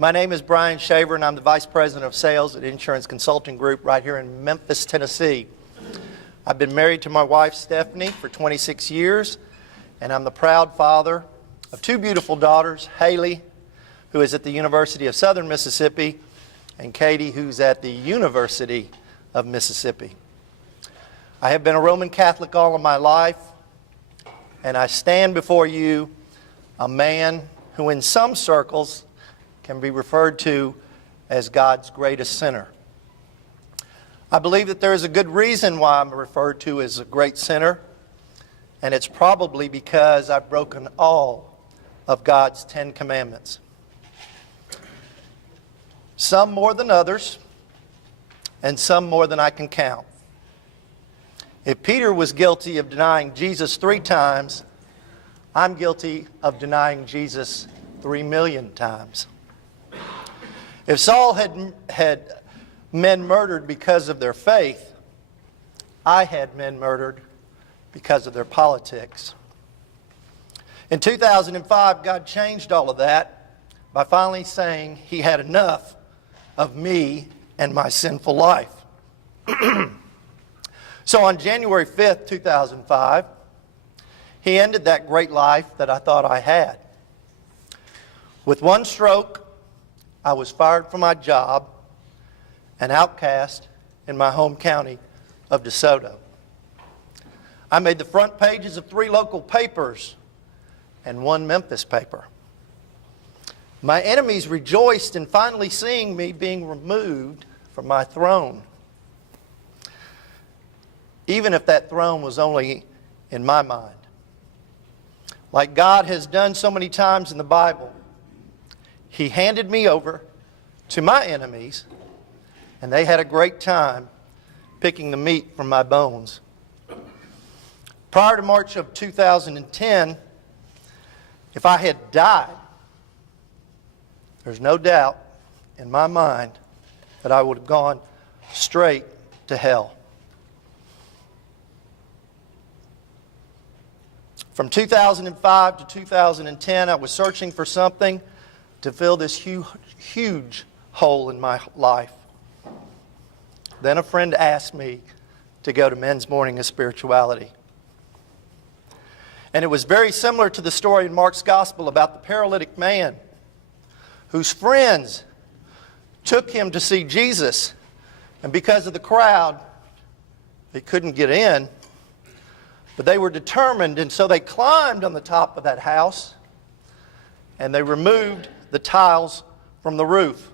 My name is Bryan and I'm the Vice President of Sales at Insurance Consulting Group right here in Memphis, Tennessee. I've been married to my wife, Stephanie, for 26 years, and I'm the proud father of two beautiful daughters, Haley, who is at the University of Southern Mississippi, and Katie, who's at the University of Mississippi. I have been a Roman Catholic all of my life, and I stand before you a man who in some circles can be referred to as God's greatest sinner. I believe that there is a good reason why I'm referred to as a great sinner, and it's probably because I've broken all of God's 10 commandments. Some more than others, and some more than I can count. If Peter was guilty of denying Jesus 3 times, I'm guilty of denying Jesus 3 million times. If Saul had men murdered because of their faith, I had men murdered because of their politics. In 2005, God changed all of that by finally saying He had enough of me and my sinful life. So on January 5th, 2005, He ended that great life that I thought I had. With one stroke, I was fired from my job, an outcast in my home county of DeSoto. I made the front pages of 3 local papers and 1 Memphis paper. My enemies rejoiced in finally seeing me being removed from my throne, even if that throne was only in my mind. Like God has done so many times in the Bible, He handed me over to my enemies, and they had a great time picking the meat from my bones. Prior to March of 2010, if I had died, there's no doubt in my mind that I would have gone straight to hell. From 2005 to 2010, I was searching for something to fill this huge hole in my life. Then a friend asked me to go to Men's Morning of Spirituality. And it was very similar to the story in Mark's Gospel about the paralytic man whose friends took him to see Jesus. And because of the crowd, they couldn't get in. But they were determined, and so they climbed on the top of that house and they removed the tiles from the roof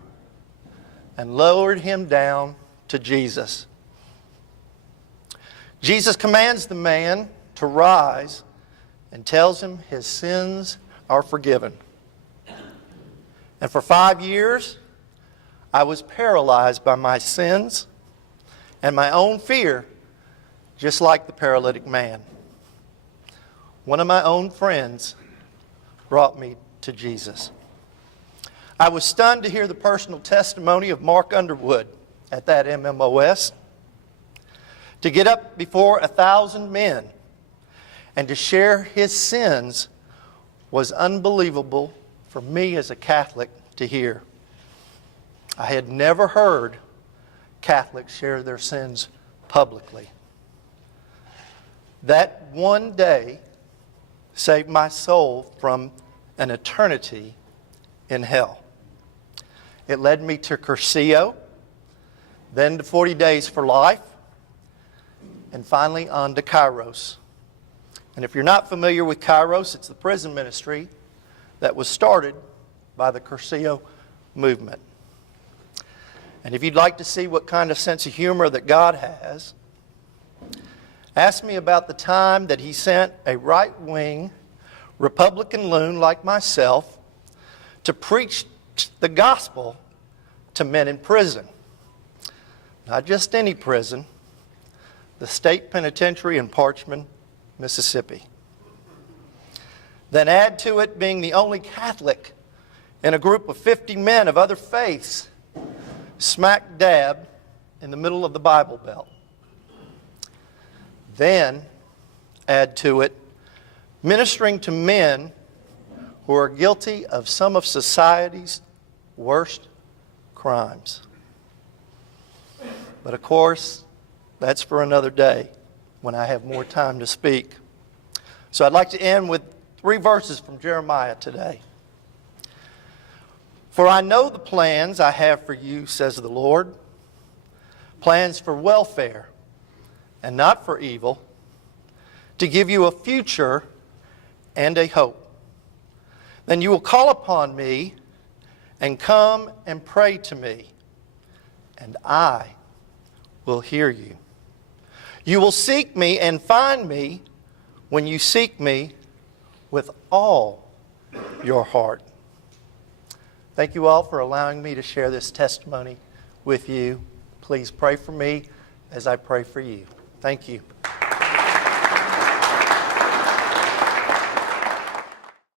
and lowered him down to Jesus. Jesus commands the man to rise and tells him his sins are forgiven. And for 5 years, I was paralyzed by my sins and my own fear, just like the paralytic man. One of my own friends brought me to Jesus. I was stunned to hear the personal testimony of Mark Underwood at that MMOS. To get up before 1,000 men and to share his sins was unbelievable for me as a Catholic to hear. I had never heard Catholics share their sins publicly. That one day saved my soul from an eternity in hell. It led me to Curcio, then to 40 Days for Life, and finally on to Kairos. And if you're not familiar with Kairos, it's the prison ministry that was started by the Curcio movement. And if you'd like to see what kind of sense of humor that God has, ask me about the time that He sent a right-wing Republican loon like myself to preach the gospel to men in prison. Not just any prison, the state penitentiary in Parchman, Mississippi. Then add to it being the only Catholic in a group of 50 men of other faiths, smack dab in the middle of the Bible Belt. Then add to it ministering to men who are guilty of some of society's worst crimes. But of course, that's for another day when I have more time to speak. So I'd like to end with 3 verses from Jeremiah today. For I know the plans I have for you, says the Lord, plans for welfare and not for evil, to give you a future and a hope. Then you will call upon me and come and pray to me, and I will hear you. You will seek me and find me when you seek me with all your heart. Thank you all for allowing me to share this testimony with you. Please pray for me as I pray for you. Thank you.